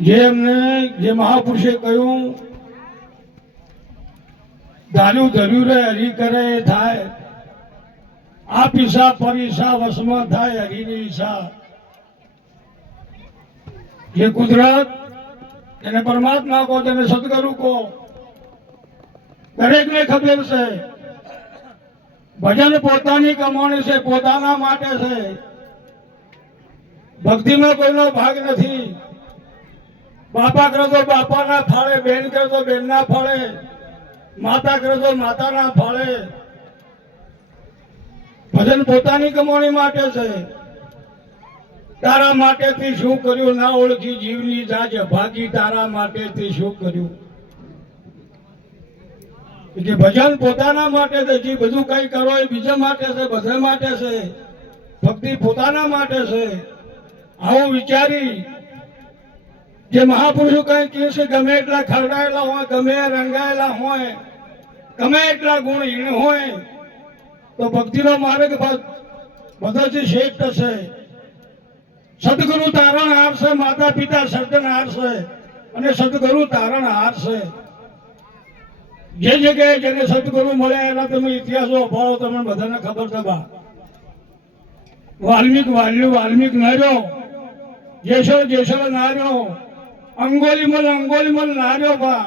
જે એમને જે મહાપુરુષે કહ્યું ધાર્યું ધર્યું રે હરી કરે એ થાય, આ પીસા પરીસા વસમાં થાય હરીની ઈચ્છા. જે કુદરત એને પરમાત્મા કહો, તેને સદગુરુ કહો, દરેકને ખબર છે ભજન પોતાની કમાણી છે, પોતાના માટે છે. ભક્તિમાં કોઈનો ભાગ નથી. બાપા કરે તો બાપાના ફાળે, બેન કરે તો બેનના ફાળે, માતા કરે તો માતાના ફાળે. ભજન પોતાની કમાણી માટે છે. તારા માટેથી શું કર્યું ના ઓળખી જીવની જાજ ભાગી, તારા માટેથી શું કર્યું. કે ભજન પોતાના માટે છે. જે બધું કઈ કરો એ બીજા માટે છે, બધા માટે છે. ભક્તિ પોતાના માટે છે. આવું વિચારી જે મહાપુરુષો કઈ કહે છે, ગમે એટલા ખરડાયેલા હોય, ગમે રંગાયેલા હોય, ગમે એટલા ગુણહીન હોય, તો ભક્તિનો માર્ગ બધાથી શ્રેષ્ઠ છે. સદગુરુ તારણ હાર છે, માતા પિતા સર્જન હાર છે, અને સદગુરુ તારણ હાર છે. જે જગ્યાએ જેને સદગુરુ મળ્યા એના તમે ઇતિહાસો અભાવો, તમને બધાને ખબર છે. બા વાલ્મીક વાલ્મીક નાર્યો, જેસર નાર્યો, અંગોલીમલ નાર્યો. બા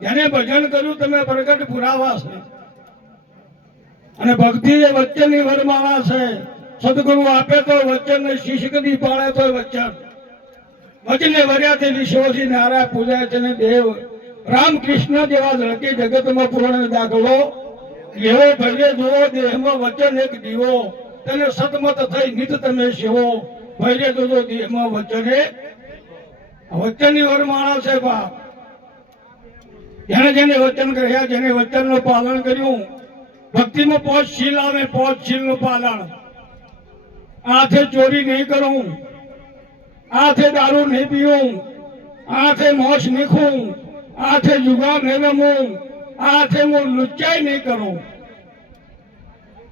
જેને ભજન કર્યું તમે પ્રગટ પુરાવા છે. અને ભક્તિ એ વચનની વરમાળા છે. સદગુરુ આપે તો વચન ને શિષ્ય કદી પાળે તો વચન. વચને વર્યાથી વિશ્વસી નારાય પૂજાય તેને દેવ. રામકૃષ્ણ જેવા ઝળકે જગતમાં પૂર્ણ દાખલો. એવો ભજે જુઓ દેહમાં વચન એક દીવો. તેને સતમત થઈ નિત તમે સેવો. ભજે જોજો દેહમાં વચન એક. વચનની વરમાળા છે. બાપ જેને જેને વચન કર્યા, જેને વચનનું પાલન કર્યું. ભક્તિમાં 5 શીલ આવે, 5 શીલનું પાલન. આથે ચોરી નહીં કરું, આથે દારૂ નહીં પીવું, આથે મોશ નહીં ખું, આથે જુગાર નહીં રમું, આથે હું લુચ્ચાઈ નહીં કરું.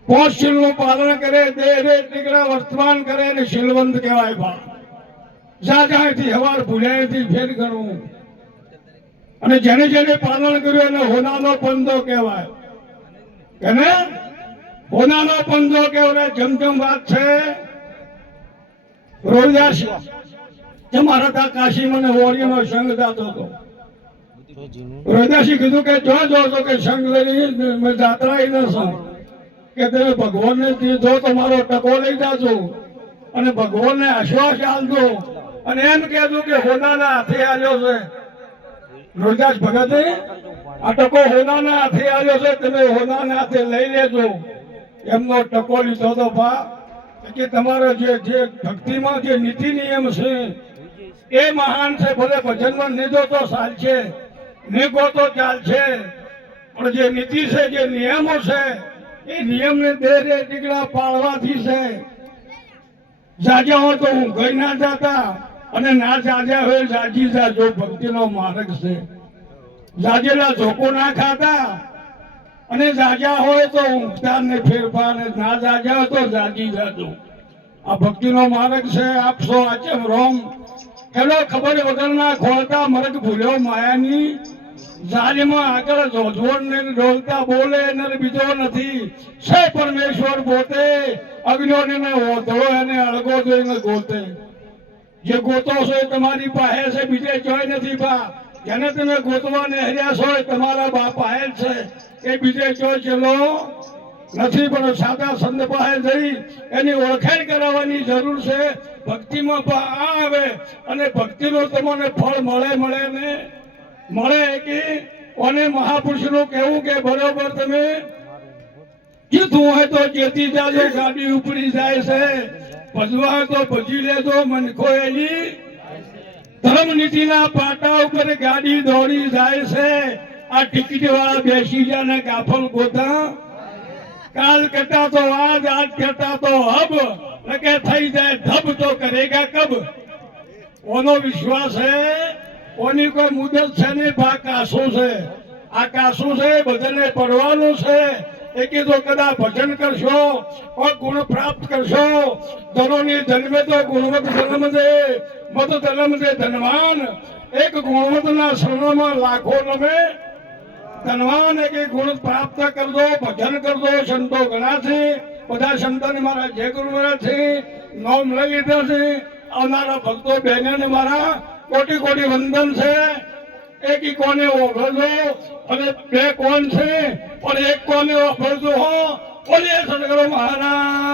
5 શીલનું પાલન કરે, દેહ રે ટીકડા વર્તમાન કરે ને શીલવંત કહેવાય. બા જાજાથી હવાર ભૂલ્યાથી ફેર ગણું. અને જેને જેને પાલન કર્યું એને હોનાનો પંદો કહેવાય. એને હોનાનો પંદો કહેવાય. જમજમ વાત છે. રોહિદાસ મારા તા કાશી મને વોરીનો સંગ દાતો હતો. રોહિદાસી કીધું કે જો કે સંગ લઈ જાત્રા ન સંગ કે તમે ભગવાનને દીધો તો મારો ટકો લઈ જાજો અને ભગવાનને આશ્વાસ આલજો અને એમ કહેજો કે હોનાના હાથે આવ્યો છે. રોહિદાસ ભગતે આ ટકો હોનાના હાથે આવ્યો છે, તમે હોનાના હાથે લઈ લેજો. એમનો ટકો લીધો તો બા કે તમારો જે ભક્તિમાં જે નીતિ નિયમ છે એ મહાન છે. ભલે ભજનમાં નીધો તો ચાલશે, નીગો તો ચાલશે, પણ જે નીતિ છે, જે નિયમો છે, એ નિયમને દેરે ટીકડા પાળવાથી છે. જાગ્યા હોય તો હું ગઈ ના જાતા, અને ના જાગ્યા હોય જાજી જાજો. ભક્તિનો માર્ગ છે. જાગેલા ઝોકો ના ખાતા, અને જાગ્યા હોય તો ઊંઘતા ને ફેરફાર, ના જાગ્યા હોય તો જાગી જાજો. આ ભક્તિનો માર્ગ છે. આપશો આચમ રોમ એનો ખબર વગરના ખોલતા મરગ ભૂલ્યો માયાની જાલીમાં આગળ જોજોડ ને ઢોલતા બોલે નર બીજો નથી. છે પરમેશ્વર પોતે, અગ્નિઓને ઓધળો એને અળગો જોઈને ગોતે. જે ગોતો છો એ તમારી પાસે છે, બીજે જોઈ નથી. બા જેને તમે ગોતવા નેહર્યા છો એ તમારા બાપ પાસે છે, એ બીજે જોઈ ચલો નથી. પણ સાદા સંત પાસે જઈ એની ઓળખાણ કરાવવાની જરૂર છે. ભક્તિમાં આવે અને ભક્તિનું તમને ફળ મળે ને મળે. કે અને મહાપુરુષનું કહેવું કે બરોબર તમે કીધું હોય તો જેતી જાજો, ગાડી ઉપડી જાય છે. ભજવા હોય તો ભજી લેજો, મનખો એની ધર્મ નીતિના પાટા ઉપર ગાડી દોડી જાય છે. આ ટિકિટ વાળા બેસી જાય ને ગાફલ ગોતા. કાલ કરતા તો આજ કરતા તો હબ, કે થઈ જાય ધબ તો કરેગા કબ. ઓનો વિશ્વાસ છે, ઓની કોઈ મુદત છે નહીં. બા કાશું છે. આ કાશું છે, બધાને પડવાનું છે. એ કીધું કદાચ ભજન કરશો और गुण प्राप्त करशो धनोनी जन्मे तो गुणवत जन्म दे मत जन्म दे धनवान एक गुणवत ना शरण में लाखों नमे धनवान एक गुण प्राप्त कर दो भजन कर दो संतो घना छे બધા સંતોને મારા જય ગુરુવરા છે નોમ લઈ લીધા છે આવનારા ભક્તો બહેનોને મારા કોટી કોટી વંદન છે એક કોને ઓળખજો અને બે કોણ છે પણ એક કોને ઓળખજો હો બોલીએ સદગુરુ મહારાજ